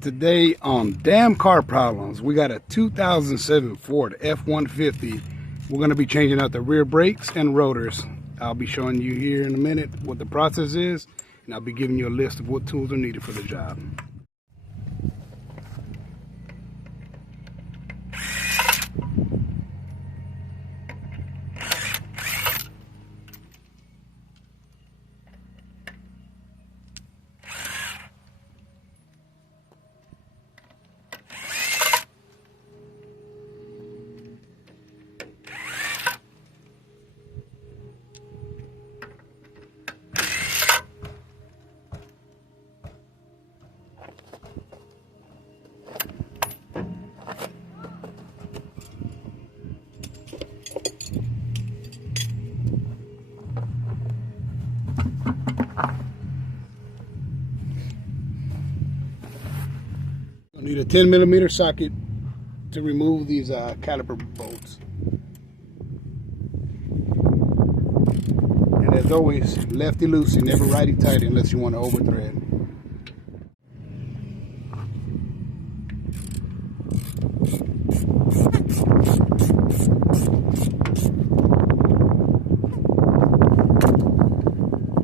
Today on Damn Car Problems, we got a 2007 Ford F-150. We're going to be changing out the rear brakes and rotors. I'll be showing you here in a minute what the process is, and I'll be giving you a list of what tools are needed for the job. I need a 10mm socket to remove these caliper bolts. And as always, lefty loosey, never righty tighty unless you want to overthread.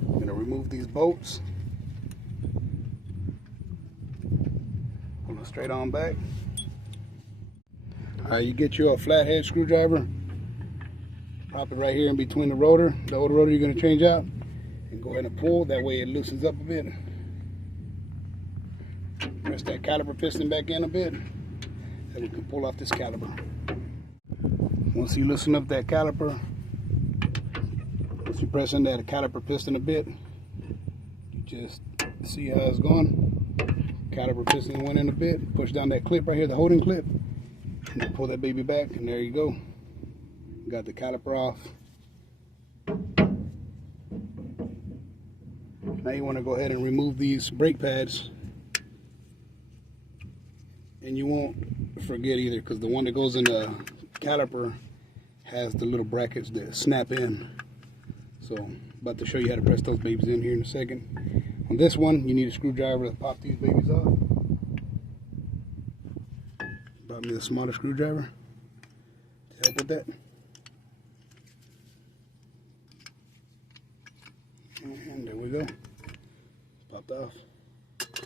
I'm going to remove these bolts. Straight on back. Alright, you get you a flathead screwdriver, pop it right here in between the rotor. The old rotor you're going to change out, and go ahead and pull. That way it loosens up a bit. Press that caliper piston back in a bit, and we can pull off this caliper. Once you loosen up that caliper, once you press in that caliper piston a bit, you just see how it's going. Caliper piston went in a bit, push down that clip right here, the holding clip, and pull that baby back, and there you go. Got the caliper off. Now you want to go ahead and remove these brake pads, and you won't forget either, because the one that goes in the caliper has the little brackets that snap in. So I'm about to show you how to press those babies in here in a second. On this one, you need a screwdriver to pop these babies off. Brought me the smaller screwdriver to help with that. And there we go. Popped off. I'm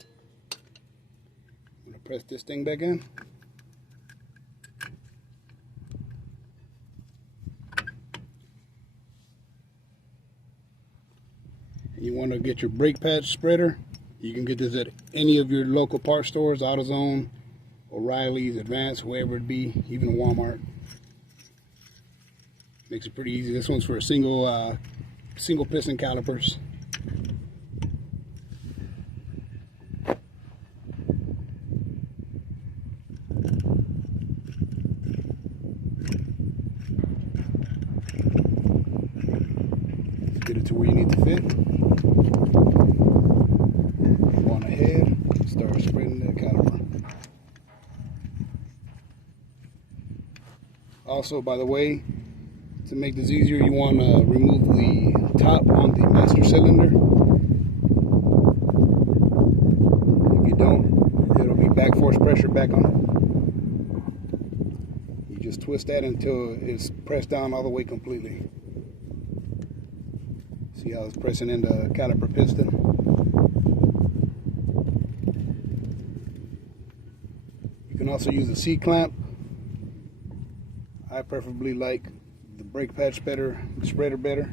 going to press this thing back in. You want to get your brake pad spreader. You can get this at any of your local parts stores, AutoZone, O'Reilly's, Advance, wherever it be, even Walmart. Makes it pretty easy. This one's for a single piston calipers. Get it to where you need to fit. Go on ahead, start spreading that caliper. Also, by the way, to make this easier, you want to remove the top on the master cylinder. If you don't, it'll be back force pressure back on it. You just twist that until it's pressed down all the way completely. See how it's pressing in the caliper piston? You can also use a C-clamp. I preferably like the brake pad spreader better.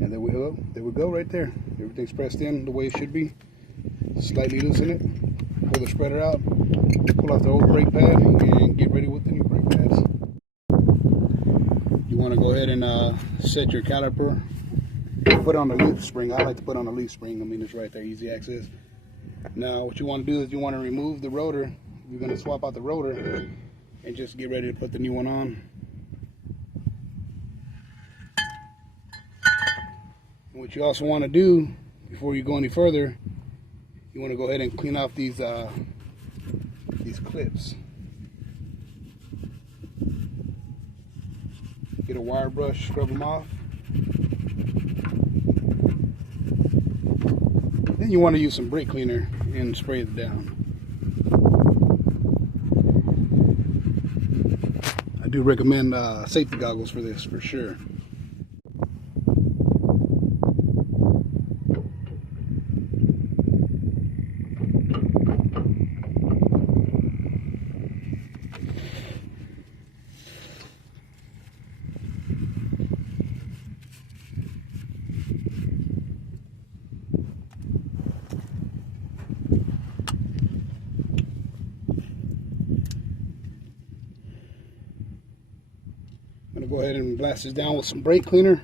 And there we go right there. Everything's pressed in the way it should be. Slightly loosen it, pull the spreader out, pull off the old brake pad, and get ready with the new brake pads. You want to go ahead and set your caliper. Put on the leaf spring. I like to put on the leaf spring. I mean, it's right there, easy access. Now, what you want to do is you want to remove the rotor. You're going to swap out the rotor and just get ready to put the new one on. And what you also want to do before you go any further, you want to go ahead and clean off these clips. Get a wire brush, scrub them off. Then you want to use some brake cleaner and spray it down. I do recommend safety goggles for this, for sure. I'm going to go ahead and blast this down with some brake cleaner.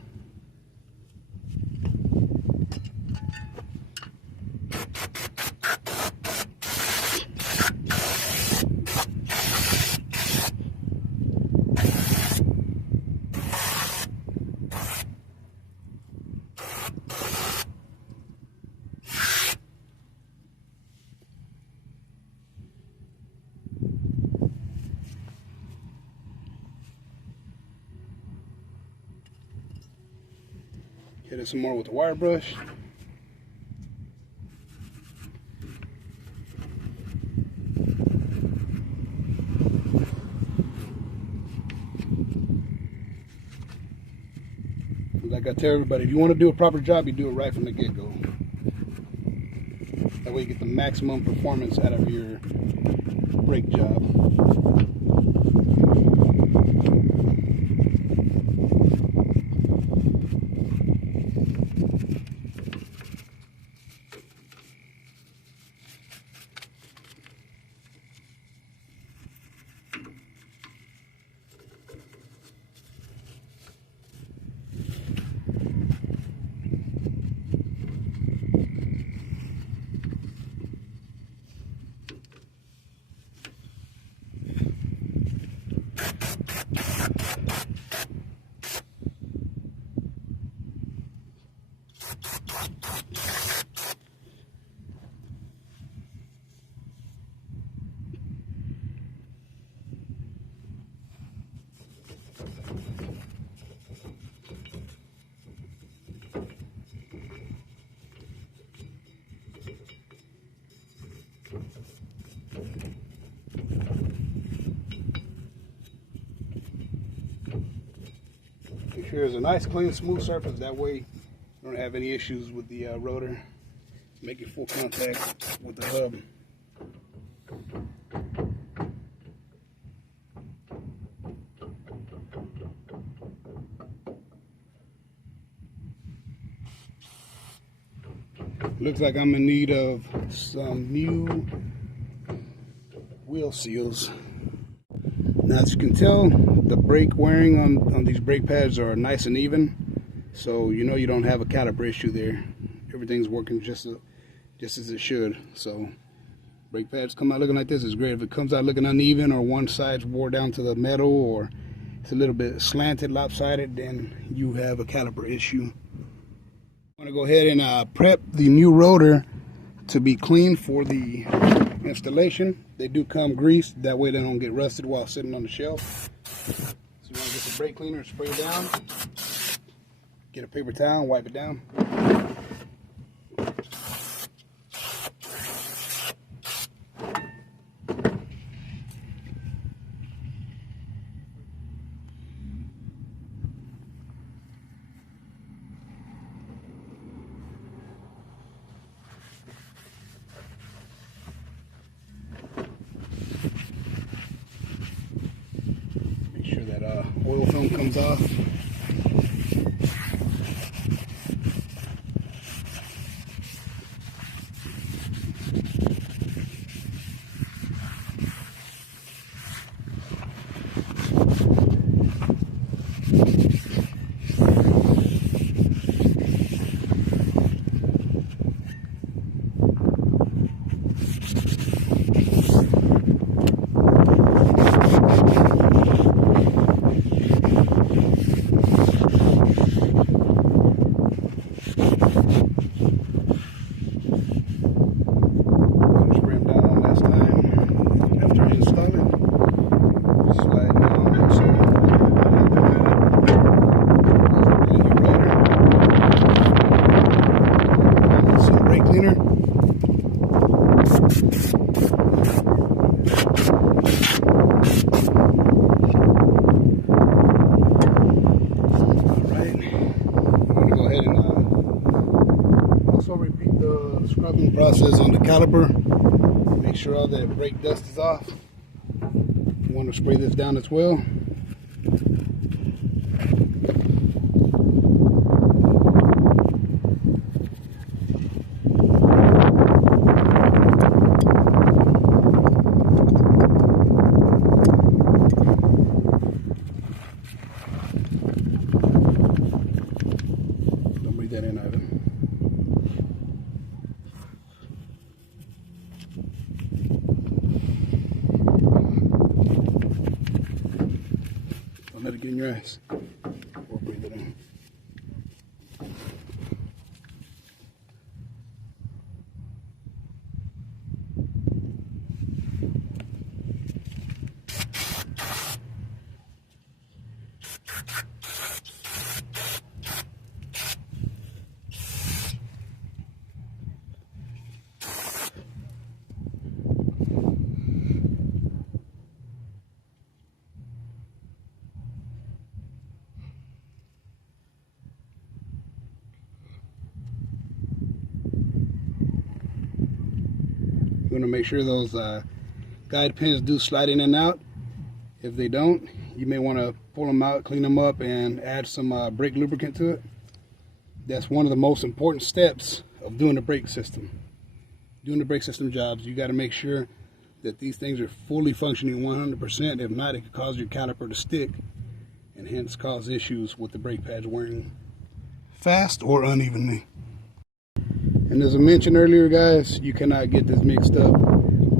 Hit it some more with the wire brush. Like I tell everybody, if you want to do a proper job, you do it right from the get-go. That way you get the maximum performance out of your brake job. Make sure there's a nice, clean, smooth surface. That way you don't have any issues with the rotor. Make it full contact with the hub. Looks like I'm in need of some new wheel seals. Now, as you can tell, the brake wearing on these brake pads are nice and even, so you know you don't have a caliper issue there. Everything's working just as it should. So brake pads come out looking like this is great. If it comes out looking uneven, or one side's wore down to the metal, or it's a little bit slanted, lopsided, then you have a caliper issue. I'm going to go ahead and prep the new rotor to be clean for the installation. They do come greased, that way they don't get rusted while sitting on the shelf. So you want to get the brake cleaner, spray it down, get a paper towel, wipe it down. Oil film comes off. process on the caliper. Make sure all that brake dust is off. You want to spray this down as well. Don't breathe that in either. Don't let it get in your eyes. Or breathe it in. You want to make sure those guide pins do slide in and out. If they don't, you may want to pull them out, clean them up, and add some brake lubricant to it. That's one of the most important steps of doing the brake system. Doing the brake system jobs, you got to make sure that these things are fully functioning 100%. If not, it could cause your caliper to stick and hence cause issues with the brake pads wearing fast or unevenly. And as I mentioned earlier, guys, you cannot get this mixed up.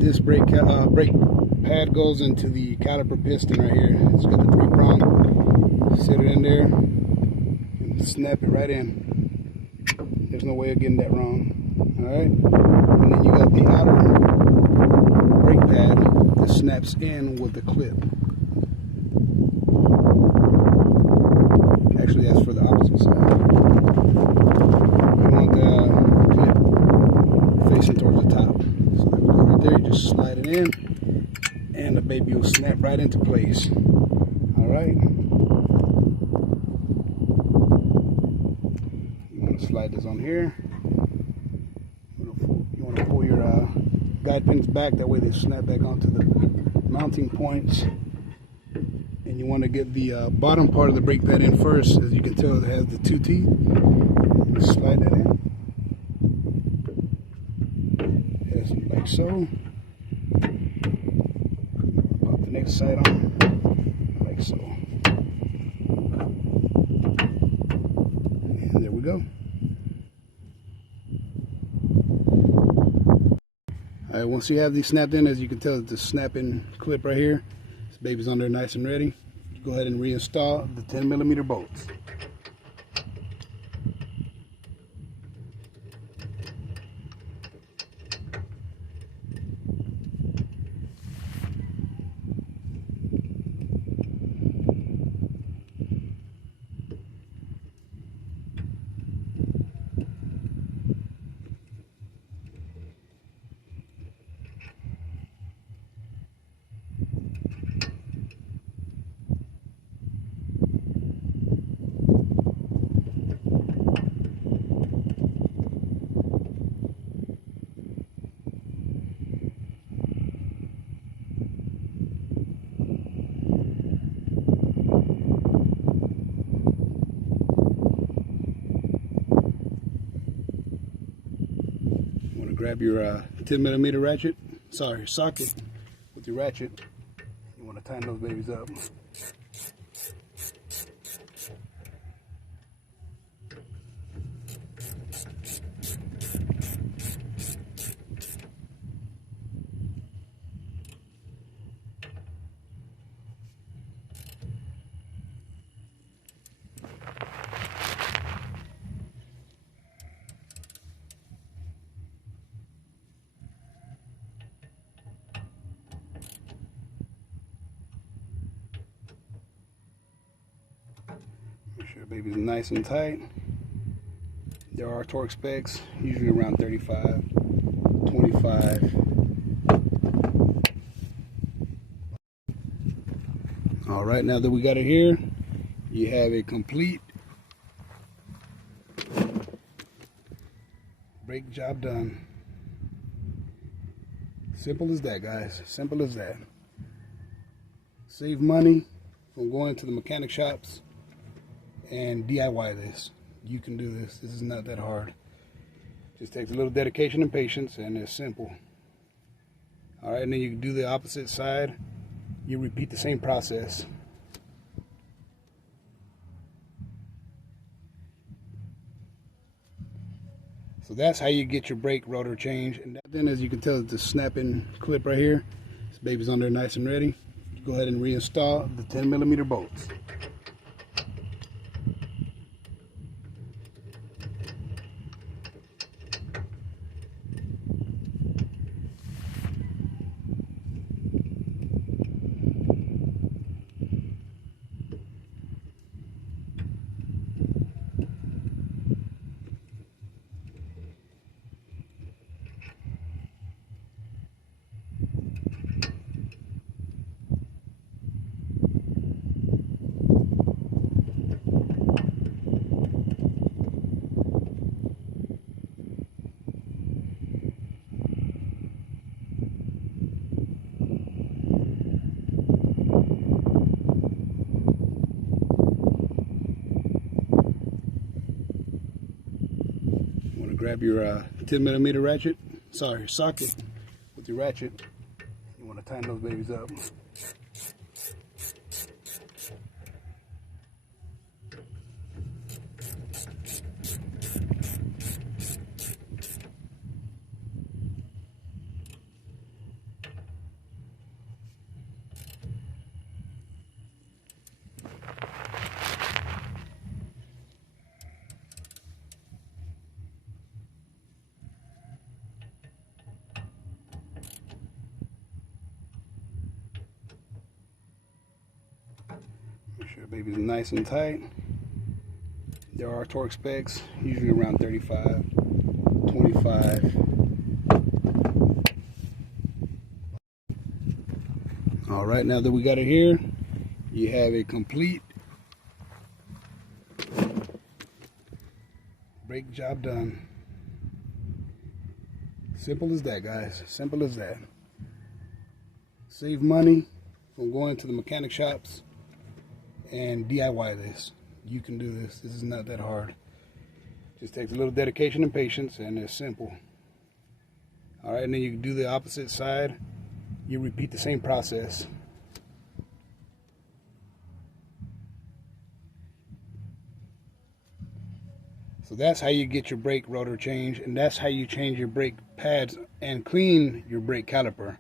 This brake pad goes into the caliper piston right here. It's got the 3-prong. Set it in there and snap it right in. There's no way of getting that wrong. Alright? And then you got the outer brake pad that snaps in with the clip. Actually, that's for the opposite side. You want the clip facing towards the top. So there we go right there. You just slide it in, and the baby will snap right into place. Alright? You want to slide this on here. You want to pull your guide pins back, that way they snap back onto the mounting points. And you want to get the bottom part of the brake pad in first. As you can tell, it has the 2 teeth. Just slide that in. Just like so. Pop the next side on, like so. And there we go. Alright, once you have these snapped in, as you can tell, it's the snap-in clip right here. This baby's on there nice and ready. Go ahead and reinstall the 10mm bolts. Grab your 10mm ratchet, socket with your ratchet. You want to tighten those babies up. Make sure baby's nice and tight. There are torque specs, usually around 35, 25. All right, now that we got it here, you have a complete brake job done. Simple as that, guys. Simple as that. Save money from going to the mechanic shops and DIY this. You can do this. This is not that hard. Just takes a little dedication and patience, and it's simple. All right, and then you can do the opposite side. You repeat the same process. So that's how you get your brake rotor change. And then, as you can tell, the snapping clip right here. This baby's on there nice and ready. Go ahead and reinstall the 10mm bolts. Grab your 10mm ratchet, socket with your ratchet. You want to tighten those babies up. Make sure the baby's nice and tight. There are torque specs, usually around 35, 25. All right, now that we got it here, you have a complete brake job done. Simple as that, guys. Simple as that. Save money from going to the mechanic shops and DIY this. You can do this. This is not that hard. Just takes a little dedication and patience, and it's simple. All right, and then you can do the opposite side. You repeat the same process. So that's how you get your brake rotor change, and that's how you change your brake pads and clean your brake caliper.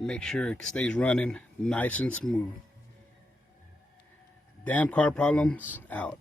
Make sure it stays running nice and smooth. Damn car problems out.